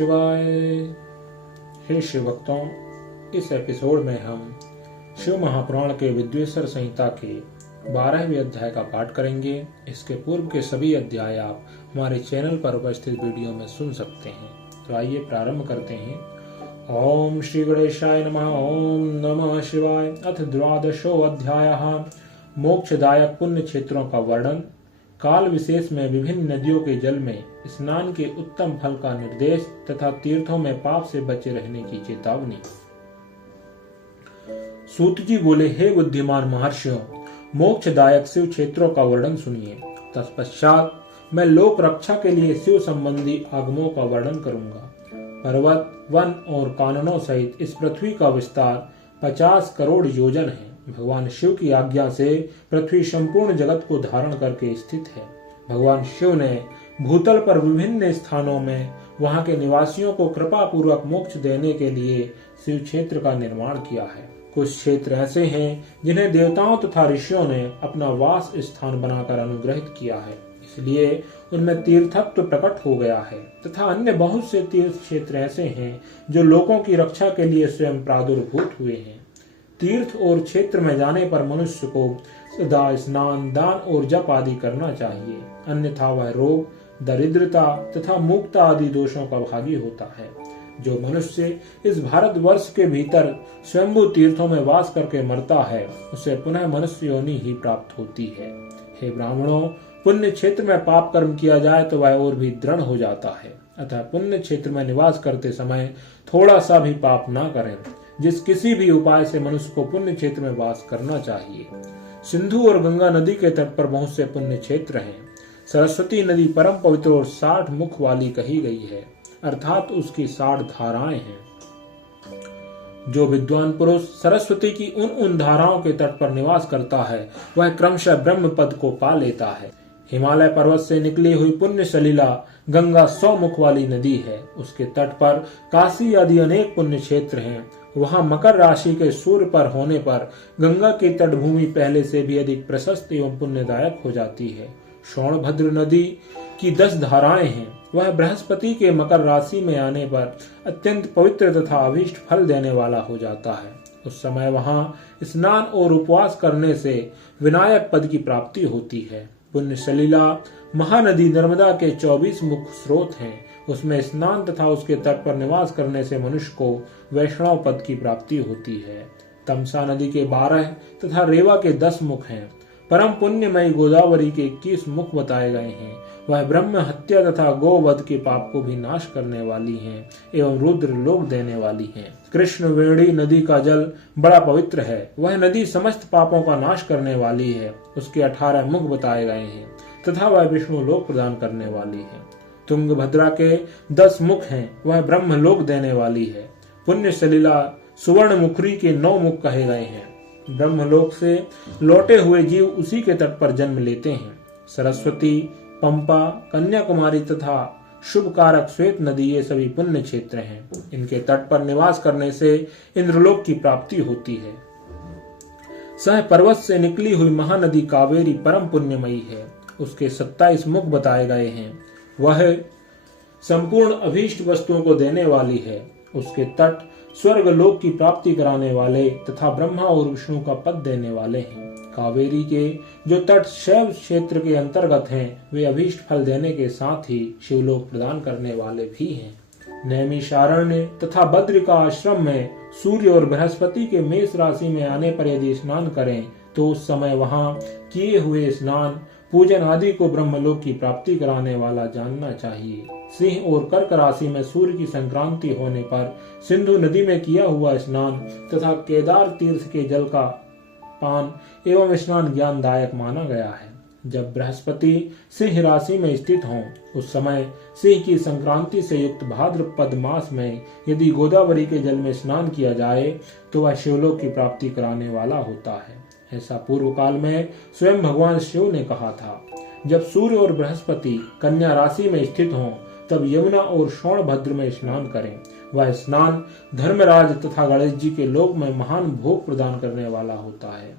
शिवाय। हे शिव भक्तों, इस एपिसोड में हम शिव महापुराण के विद्वेश्वर संहिता के 12वें अध्याय का पाठ करेंगे। इसके पूर्व के सभी अध्याय आप हमारे चैनल पर उपस्थित वीडियो में सुन सकते हैं। तो आइए प्रारंभ करते हैं। ओम श्री गणेशाय नमः। ओम नमः शिवाय। अथ 12वां अध्यायः मोक्षदायक पुण्य क्षेत्रों का वर्णन। काल विशेष में विभिन्न नदियों के जल में स्नान के उत्तम फल का निर्देश तथा तीर्थों में पाप से बचे रहने की चेतावनी। सूत जी बोले, हे बुद्धिमान महर्षियों, मोक्षदायक शिव क्षेत्रों का वर्णन सुनिए। तत्पश्चात मैं लोक रक्षा के लिए शिव संबंधी आगमों का वर्णन करूंगा। पर्वत, वन और काननों सहित इस पृथ्वी का विस्तार 50 करोड़ योजन है। भगवान शिव की आज्ञा से पृथ्वी संपूर्ण जगत को धारण करके स्थित है। भगवान शिव ने भूतल पर विभिन्न स्थानों में वहां के निवासियों को कृपा पूर्वक मोक्ष देने के लिए शिव क्षेत्र का निर्माण किया है। कुछ क्षेत्र ऐसे हैं जिन्हें देवताओं तथा ऋषियों ने अपना वास स्थान बनाकर अनुग्रहित किया है, इसलिए उनमें तीर्थत्व प्रकट हो गया है। तथा अन्य बहुत से तीर्थ क्षेत्र ऐसे हैं जो लोगों की रक्षा के लिए स्वयं प्रादुर्भूत हुए हैं। तीर्थ और क्षेत्र में जाने पर मनुष्य को सदा स्नान, दान और जप आदि करना चाहिए, अन्यथा वह रोग, दरिद्रता तथा मुक्ता आदि दोषों का भागी होता है। जो मनुष्य इस भारतवर्ष के भीतर स्वयंभू तीर्थों में वास करके मरता है, उसे पुनः मनुष्य योनि ही प्राप्त होती है। हे ब्राह्मणों, पुण्य क्षेत्र में पाप कर्म किया जाए तो वह और भी दृढ़ हो जाता है। अतः पुण्य क्षेत्र में निवास करते समय थोड़ा सा भी पाप न करें। जिस किसी भी उपाय से मनुष्य को पुण्य क्षेत्र में वास करना चाहिए। सिंधु और गंगा नदी के तट पर बहुत से पुण्य क्षेत्र हैं। सरस्वती नदी परम पवित्र और 60 मुख वाली कही गई है, अर्थात उसकी 60 धाराएं हैं। जो विद्वान पुरुष सरस्वती की उन धाराओं के तट पर निवास करता है, वह क्रमशः ब्रह्म पद को पा लेता है। हिमालय पर्वत से निकली हुई पुण्य सलिला गंगा 100 मुख वाली नदी है। उसके तट पर काशी आदि अनेक पुण्य क्षेत्र हैं। वहां मकर राशि के सूर्य पर होने पर गंगा की तटभूमि पहले से भी अधिक प्रशस्त एवं पुण्यदायक हो जाती है। सोनभद्र नदी की 10 धाराएं हैं। वह बृहस्पति के मकर राशि में आने पर अत्यंत पवित्र तथा अभीष्ट फल देने वाला हो जाता है। उस समय वहां स्नान और उपवास करने से विनायक पद की प्राप्ति होती है। पुण्य सलिला महानदी नर्मदा के 24 मुख स्रोत हैं। उसमें स्नान तथा उसके तट पर निवास करने से मनुष्य को वैष्णव पद की प्राप्ति होती है। तमसा नदी के 12 तथा रेवा के 10 मुख हैं। परम पुण्यमयी गोदावरी के 21 मुख बताए गए हैं। वह ब्रह्म हत्या तथा गोवध के पाप को भी नाश करने वाली हैं एवं रुद्र लोक देने वाली हैं। कृष्ण वेणी नदी का जल बड़ा पवित्र है। वह नदी समस्त पापों का नाश करने वाली है। उसके 18 मुख बताए गए हैं तथा वह विष्णु लोक प्रदान करने वाली है। तुंगभद्रा के 10 मुख हैं। वह ब्रह्म लोक देने वाली है। पुण्य सलिला सुवर्ण मुखरी के 9 मुख कहे गए हैं। ब्रह्मलोक से लौटे हुए जीव उसी के तट पर जन्म लेते हैं। सरस्वती, पंपा, कन्याकुमारी तथा शुभ कारक श्वेत नदी ये सभी पुण्य क्षेत्र हैं। इनके तट पर निवास करने से इंद्रलोक की प्राप्ति होती है। सह पर्वत से निकली हुई महानदी कावेरी परम पुण्यमयी है। उसके 27 मुख बताए गए हैं। वह संपूर्ण अभीष्ट वस्तुओं को देने वाली है। उसके तट स्वर्ग लोक की प्राप्ति कराने वाले तथा ब्रह्मा और विष्णु का पद देने वाले हैं। कावेरी के जो तट शैव क्षेत्र के अंतर्गत हैं, वे अभीष्ट फल देने के साथ ही शिवलोक प्रदान करने वाले भी हैं। नैमिषारण्य तथा बद्र का आश्रम में सूर्य और बृहस्पति के मेष राशि में आने पर यदि स्नान करें तो उस समय वहां किए हुए स्नान, पूजन आदि को ब्रह्मलोक की प्राप्ति कराने वाला जानना चाहिए। सिंह और कर्क राशि में सूर्य की संक्रांति होने पर सिंधु नदी में किया हुआ स्नान तथा केदार तीर्थ के जल का पान एवं स्नान ज्ञानदायक माना गया है। जब बृहस्पति सिंह राशि में स्थित हों, उस समय सिंह की संक्रांति से युक्त भाद्रपद मास में यदि गोदावरी के जल में स्नान किया जाए तो वह शिवलोक की प्राप्ति कराने वाला होता है। ऐसा पूर्व काल में स्वयं भगवान शिव ने कहा था। जब सूर्य और बृहस्पति कन्या राशि में स्थित हों, तब यमुना और सोनभद्र में स्नान करें। वह स्नान धर्मराज तथा गणेश जी के लोक में महान भोग प्रदान करने वाला होता है।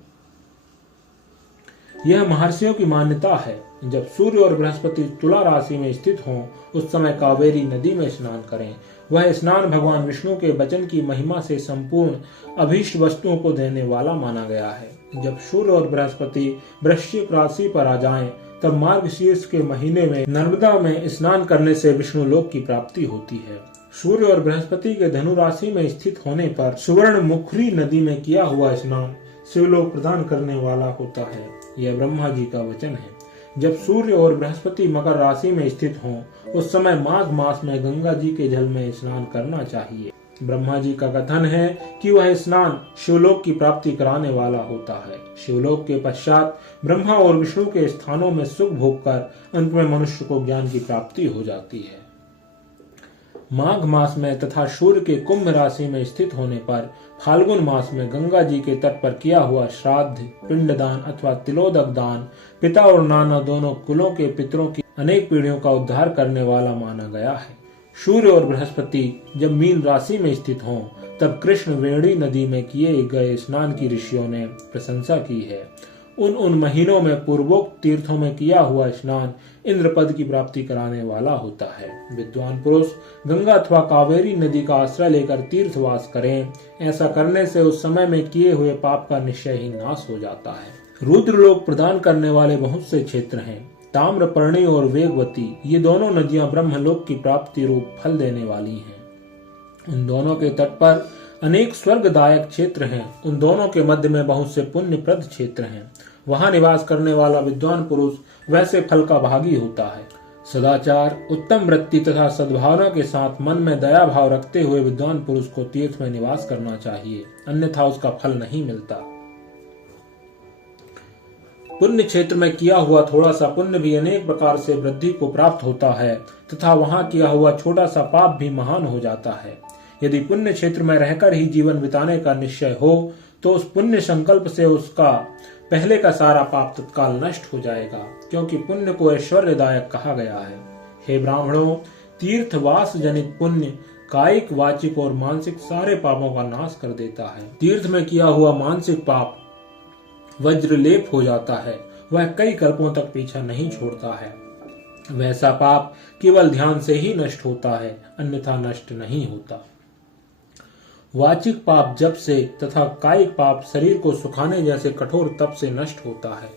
यह महर्षियों की मान्यता है। जब सूर्य और बृहस्पति तुला राशि में स्थित हों, उस समय कावेरी नदी में स्नान करें। वह स्नान भगवान विष्णु के वचन की महिमा से संपूर्ण अभीष्ट वस्तुओं को देने वाला माना गया है। जब सूर्य और बृहस्पति वृश्चिक राशि पर आ जाएं, तब मार्गशीर्ष के महीने में नर्मदा में स्नान करने से विष्णु लोक की प्राप्ति होती है। सूर्य और बृहस्पति के धनु राशि में स्थित होने पर सुवर्ण मुखरी नदी में किया हुआ स्नान शिवलोक प्रदान करने वाला होता है। यह ब्रह्मा जी का वचन है। जब सूर्य और बृहस्पति मकर राशि में स्थित हों, उस समय माघ मास में गंगा जी के जल में स्नान करना चाहिए। ब्रह्मा जी का कथन है कि वह स्नान शिवलोक की प्राप्ति कराने वाला होता है। शिवलोक के पश्चात ब्रह्मा और विष्णु के स्थानों में सुख भोग कर अंत में मनुष्य को ज्ञान की प्राप्ति हो जाती है। माघ मास में तथा सूर्य के कुंभ राशि में स्थित होने पर फाल्गुन मास में गंगा जी के तट पर किया हुआ श्राद्ध, पिंडदान अथवा तिलोदक दान पिता और नाना दोनों कुलों के पितरों की अनेक पीढ़ियों का उद्धार करने वाला माना गया है। सूर्य और बृहस्पति जब मीन राशि में स्थित हों, तब कृष्ण वेणी नदी में किए गए स्नान की ऋषियों ने प्रशंसा की है। उन महीनों में पूर्वोक्त तीर्थों में किया हुआ स्नान इंद्र पद की प्राप्ति कराने वाला होता है। विद्वान पुरुष गंगा अथवा कावेरी नदी का आश्रय लेकर तीर्थवास करें। ऐसा करने से उस समय में किए हुए पाप का निश्चय ही नाश हो जाता है। रुद्रलोक प्रदान करने वाले बहुत से क्षेत्र हैं। ताम्रपर्णी और वेगवती, ये दोनों नदियां ब्रह्मलोक की प्राप्ति रूप फल देने वाली हैं। उन दोनों के तट पर अनेक स्वर्गदायक क्षेत्र हैं। उन दोनों के मध्य में बहुत से पुण्यप्रद क्षेत्र हैं। वहां निवास करने वाला विद्वान पुरुष वैसे फल का भागी होता है। सदाचार, उत्तम वृत्ति तथा सद्भावना के साथ मन में दया भाव रखते हुए विद्वान पुरुष को तीर्थ में निवास करना चाहिए, अन्यथा उसका फल नहीं मिलता। पुण्य क्षेत्र में किया हुआ थोड़ा सा पुण्य भी अनेक प्रकार से वृद्धि को प्राप्त होता है तथा वहां किया हुआ छोटा सा पाप भी महान हो जाता है। यदि पुण्य क्षेत्र में रहकर ही जीवन बिताने का निश्चय हो, तो उस पुण्य संकल्प से उसका पहले का सारा पाप तत्काल नष्ट हो जाएगा, क्योंकि पुण्य को ऐश्वर्यदायक कहा गया है। हे ब्राह्मणों, तीर्थवास जनित पुण्य कायिक, वाचिक और मानसिक सारे पापों का नाश कर देता है। तीर्थ में किया हुआ मानसिक पाप वज्रलेप हो जाता है, वह कई कल्पों तक पीछा नहीं छोड़ता है। वैसा पाप केवल ध्यान से ही नष्ट होता है, अन्यथा नष्ट नहीं होता। वाचिक पाप जप से तथा कायिक पाप शरीर को सुखाने जैसे कठोर तप से नष्ट होता है।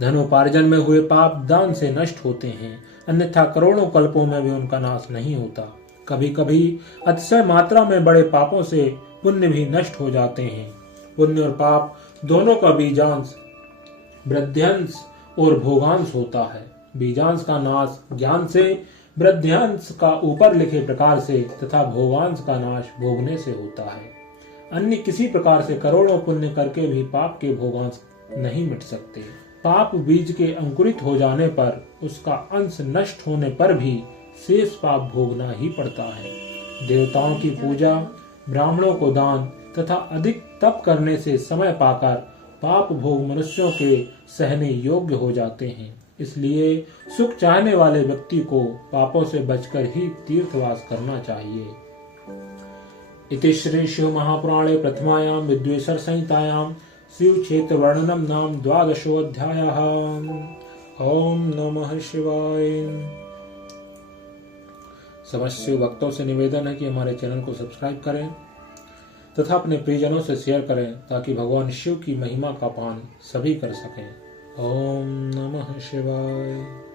धनोपार्जन में हुए पाप दान से नष्ट होते हैं, अन्यथा करोड़ों कल्पों में भी उनका नाश नहीं होता। कभी कभी अतिशय मात्रा में बड़े पापों से पुण्य भी नष्ट हो जाते हैं। पुण्य और पाप दोनों का बीजांश वृद्ध्यांश और भोगांश होता है। बीजांश का नाश ज्ञान से, वृद्ध्यांश का ऊपर लिखे प्रकार से तथा भोगांश का नाश भोगने से होता है। अन्य किसी प्रकार से करोड़ों पुण्य करके भी पाप के भोगांश नहीं मिट सकते। पाप बीज के अंकुरित हो जाने पर, उसका अंश नष्ट होने पर भी शेष पाप भोगना ही पड़ता है। देवताओं की पूजा, ब्राह्मणों को दान तथा अधिक तप करने से समय पाकर पाप भोग मनुष्यों के सहने योग्य हो जाते हैं। इसलिए सुख चाहने वाले व्यक्ति को पापों से बचकर ही तीर्थवास करना चाहिए। इति श्री शिव महापुराणे प्रथमायां विद्वेषर संहितायां शिव क्षेत्र वर्णनम नाम 12वाध्यायः। ओम नमः शिवाय। समस्त शिव भक्तों से निवेदन है कि हमारे चैनल को सब्सक्राइब करें तथा अपने प्रियजनों से शेयर करें, ताकि भगवान शिव की महिमा का पान सभी कर सकें। ओम नमः शिवाय।